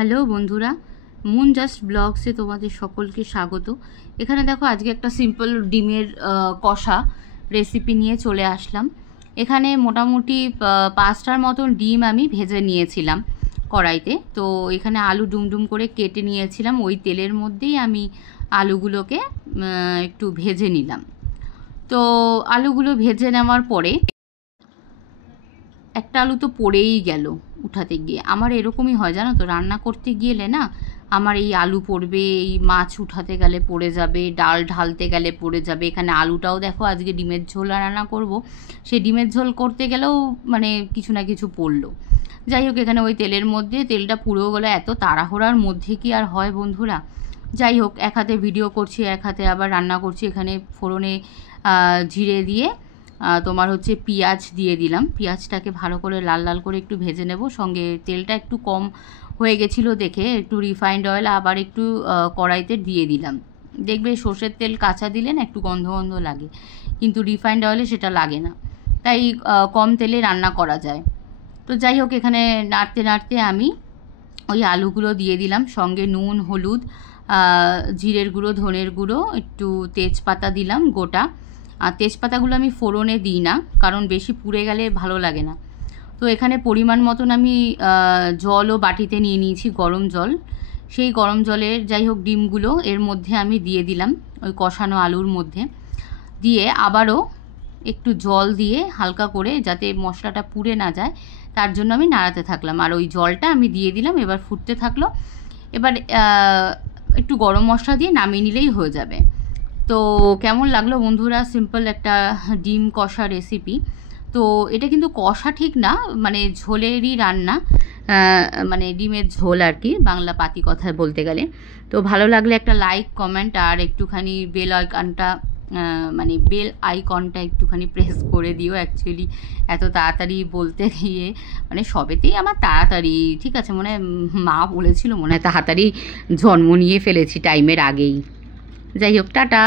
Hello বন্ধুরা, moon just ব্লগসে তোমাদের সকলকে স্বাগত। এখানে দেখো আজকে একটা সিম্পল ডিমের কষা রেসিপি নিয়ে চলে আসলাম। এখানে মোটামুটি 5টার মতন ডিম আমি ভেজে নিয়েছিলাম কড়াইতে। তো এখানে আলু ডুমডুম করে কেটে নিয়েছিলাম, ওই তেলের মধ্যেই আমি আলুগুলোকে একটু ভেজে নিলাম। তো আলুগুলো ভেজে নেওয়ার পরে একটা আলু তো পড়েই গেল উঠাতে গিয়ে। আমার এরকমই হয় জানো তো, রান্না করতে গেলে না আমার এই আলু পড়বে, এই মাছ উঠাতে গেলে পড়ে যাবে, ডাল ঢালতে গেলে পড়ে যাবে। এখানে আলুটাও দেখো আজকে ডিমের ঝোল রান্না করব, সেই ডিমের ঝোল করতে গেলেও মানে কিছু না কিছু পড়লো। যাই হোক, এখানে ওই তেলের মধ্যে তেলটা পুড়েও গেলো। এত তাড়াহুড়ার মধ্যে কি আর হয় বন্ধুরা। যাই হোক, এক হাতে ভিডিও করছি, এক হাতে আবার রান্না করছি। এখানে ফোড়নে জিরে দিয়ে তোমার হচ্ছে পেঁয়াজ দিয়ে দিলাম। পেঁয়াজটাকে ভালো করে লাল লাল করে একটু ভেজে নেব। সঙ্গে তেলটা একটু কম হয়ে গেছিলো দেখে একটু রিফাইন্ড অয়েল আবার একটু কড়াইতে দিয়ে দিলাম। দেখবে সর্ষের তেল কাঁচা দিলে না একটু গন্ধ গন্ধ লাগে, কিন্তু রিফাইন্ড অয়েলে সেটা লাগে না, তাই কম তেলে রান্না করা যায়। তো যাই হোক, এখানে নাড়তে নাড়তে আমি ওই আলুগুলো দিয়ে দিলাম। সঙ্গে নুন, হলুদ, জিরের গুঁড়ো, ধনের গুঁড়ো, একটু তেজপাতা দিলাম গোটা। আর তেজপাতাগুলো আমি ফোড়নে দিই না, কারণ বেশি পুড়ে গেলে ভালো লাগে না। তো এখানে পরিমাণ মতন আমি জলও বাটিতে নিয়ে নিয়েছি, গরম জল। সেই গরম জলের যাই হোক ডিমগুলো এর মধ্যে আমি দিয়ে দিলাম, ওই কষানো আলুর মধ্যে দিয়ে আবারও একটু জল দিয়ে হালকা করে, যাতে মশলাটা পুড়ে না যায়, তার জন্য আমি নাড়াতে থাকলাম। আর ওই জলটা আমি দিয়ে দিলাম, এবার ফুটতে থাকলো। এবার একটু গরম মশলা দিয়ে নামিয়ে নিলেই হয়ে যাবে। তো কেমন লাগলো বন্ধুরা সিম্পল একটা ডিম কষা রেসিপি। তো এটা কিন্তু কষা ঠিক না, মানে ঝোলেরই রান্না, মানে ডিমের ঝোল আর কি, বাংলা পাতি কথায় বলতে গেলে। তো ভালো লাগলে একটা লাইক, কমেন্ট আর একটুখানি বেল আইকনটা একটুখানি প্রেস করে দিও। অ্যাকচুয়ালি এত তাড়াতাড়ি বলতে গিয়ে মানে সবেতেই আমার তাড়াতাড়ি, ঠিক আছে, মনে হয় মা বলেছিল মনে হয় তাড়াতাড়ি জন্ম নিয়ে ফেলেছি টাইমের আগেই। যাই হোক, টাটা।